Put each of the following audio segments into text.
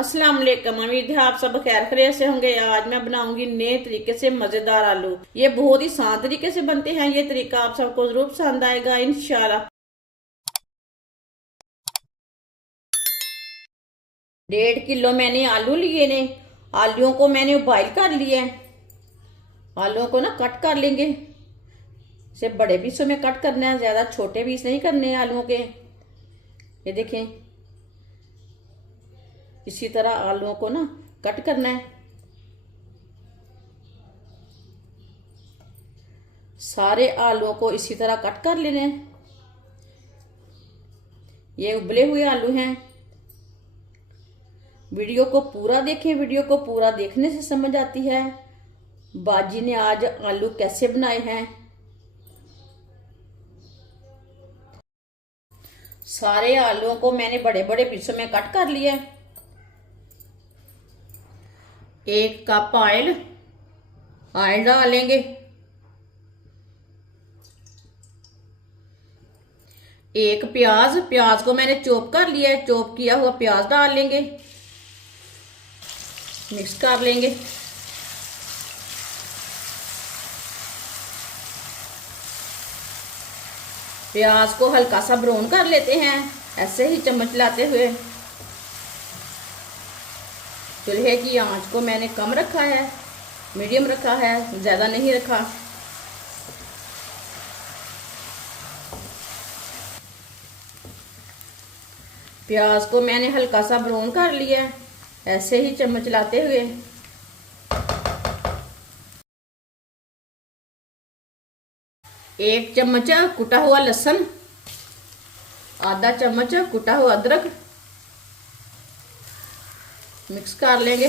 अस्सलाम वालेकुम। उम्मीद है आप सब खैर खैरियत से होंगे। आज मैं बनाऊंगी नए तरीके से मजेदार आलू। ये बहुत ही आसान तरीके से बनते हैं। ये तरीका आप सबको जरूर पसंद आएगा इंशाल्लाह। 1.5 किलो मैंने आलू लिए ने। आलूओं को मैंने बॉईल कर लिया है। आलूओं को ना कट कर लेंगे। इसे बड़े पीसों में कट करना है, ज्यादा छोटे पीस नहीं करने हैं आलूओं के। ये देखें, इसी तरह आलूओं को ना कट करना है। सारे आलूओं को इसी तरह कट कर लेने हैं। ये उबले हुए आलू हैं। वीडियो को पूरा देखें। वीडियो को पूरा देखने से समझ आती है बाजी ने आज आलू कैसे बनाए हैं। सारे आलूओं को मैंने बड़े बड़े पीसों में कट कर लिया है। 1 कप ऑयल डालेंगे। 1 प्याज को मैंने चॉप कर लिया है। चॉप किया हुआ प्याज डाल लेंगे, मिक्स कर लेंगे। प्याज को हल्का सा ब्राउन कर लेते हैं, ऐसे ही चम्मच लाते हुए। चूल्हे की आंच को मैंने कम रखा है, मीडियम रखा है, ज्यादा नहीं रखा। प्याज को मैंने हल्का सा ब्राउन कर लिया है, ऐसे ही चम्मच लाते हुए। 1 चम्मच कुटा हुआ लहसुन, आधा चम्मच कुटा हुआ अदरक मिक्स कर लेंगे।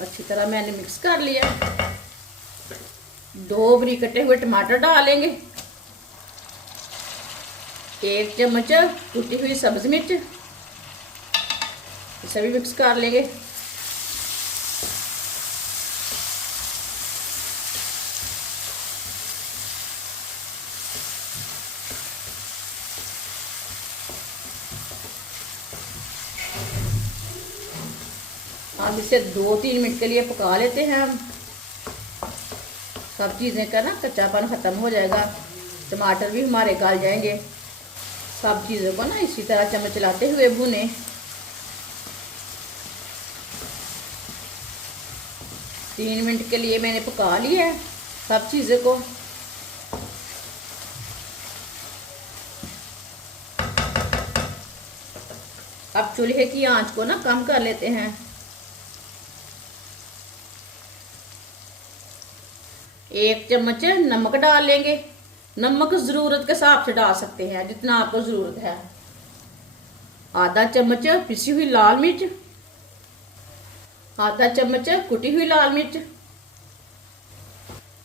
अच्छी तरह मैंने मिक्स कर लिया। 2 बारीक कटे हुए टमाटर डालेंगे। 1 चम्मच कुटी हुई सब्ज मिर्च, इसे भी मिक्स कर लेंगे। अब इसे 2-3 मिनट के लिए पका लेते हैं। हम सब चीज़ें का ना कच्चापन ख़त्म हो जाएगा, टमाटर भी हमारे गल जाएंगे। सब चीज़ों को ना इसी तरह चम्मच चलाते हुए भुने। 3 मिनट के लिए मैंने पका लिया है सब चीज़ों को। अब चूल्हे की आंच को ना कम कर लेते हैं। 1 चम्मच नमक डाल लेंगे। नमक जरूरत के हिसाब से डाल सकते हैं, जितना आपको जरूरत है। आधा चम्मच पिसी हुई लाल मिर्च, आधा चम्मच कुटी हुई लाल मिर्च,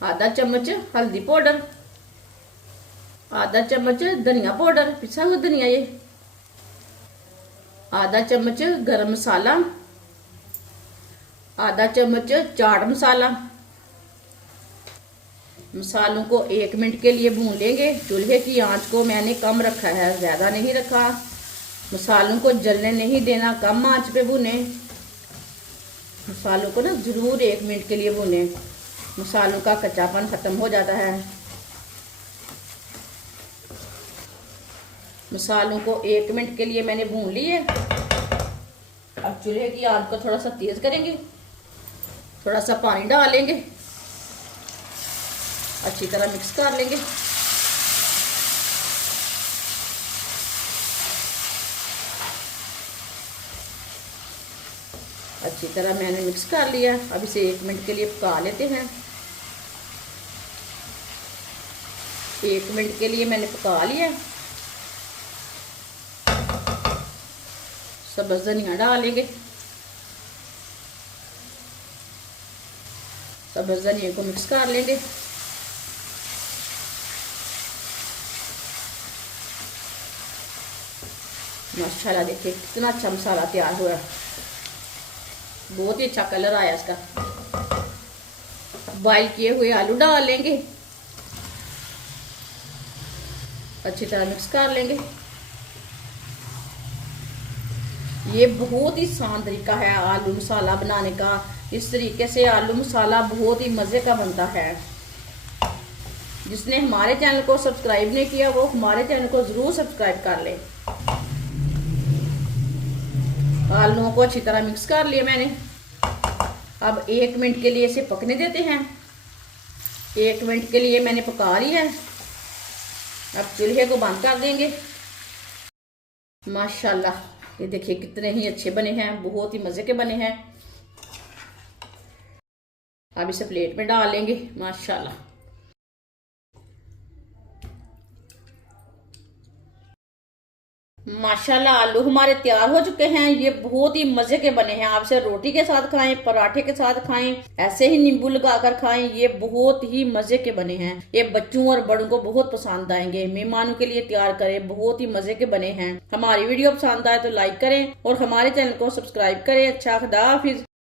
आधा चम्मच हल्दी पाउडर, आधा चम्मच धनिया पाउडर, पिसा हुआ धनिया ये, आधा चम्मच गरम मसाला, आधा चम्मच चाट मसाला। मसालों को 1 मिनट के लिए भून लेंगे। चूल्हे की आंच को मैंने कम रखा है, ज्यादा नहीं रखा। मसालों को जलने नहीं देना, कम आंच पे भूने। मसालों को ना जरूर 1 मिनट के लिए भूने, मसालों का कच्चापन खत्म हो जाता है। मसालों को 1 मिनट के लिए मैंने भून लिए। अब चूल्हे की आंच को थोड़ा सा तेज करेंगे, थोड़ा सा पानी डालेंगे, अच्छी तरह मिक्स कर लेंगे। अच्छी तरह मैंने मिक्स कर लिया। अब इसे 1 मिनट के लिए पका लेते हैं। 1 मिनट के लिए मैंने पका लिया। सब्ज धनिया डालेंगे, सब्ज धनिया को मिक्स कर लेंगे। माशाल्लाह देखिए कितना अच्छा मसाला तैयार हुआ है। बहुत ही अच्छा कलर आया इसका। बॉईल किए हुए आलू डाल लेंगे, अच्छी तरह मिक्स कर लेंगे। ये बहुत ही आसान तरीका है आलू मसाला बनाने का। इस तरीके से आलू मसाला बहुत ही मज़े का बनता है। जिसने हमारे चैनल को सब्सक्राइब नहीं किया वो हमारे चैनल को ज़रूर सब्सक्राइब कर ले। आलूओं को अच्छी तरह मिक्स कर लिया मैंने। अब 1 मिनट के लिए इसे पकने देते हैं। 1 मिनट के लिए मैंने पका लिया है। अब चूल्हे को बंद कर देंगे। माशाल्लाह ये देखिए कितने ही अच्छे बने हैं, बहुत ही मज़े के बने हैं। अब इसे प्लेट में डाल लेंगे। माशाल्लाह माशाल्लाह आलू हमारे तैयार हो चुके हैं। ये बहुत ही मजे के बने हैं। आप इसे रोटी के साथ खाएं, पराठे के साथ खाएं, ऐसे ही नींबू लगाकर खाएं। ये बहुत ही मजे के बने हैं। ये बच्चों और बड़ों को बहुत पसंद आएंगे। मेहमानों के लिए तैयार करें, बहुत ही मजे के बने हैं। हमारी वीडियो पसंद आए तो लाइक करें और हमारे चैनल को सब्सक्राइब करें। अच्छा, खुदा हाफिज।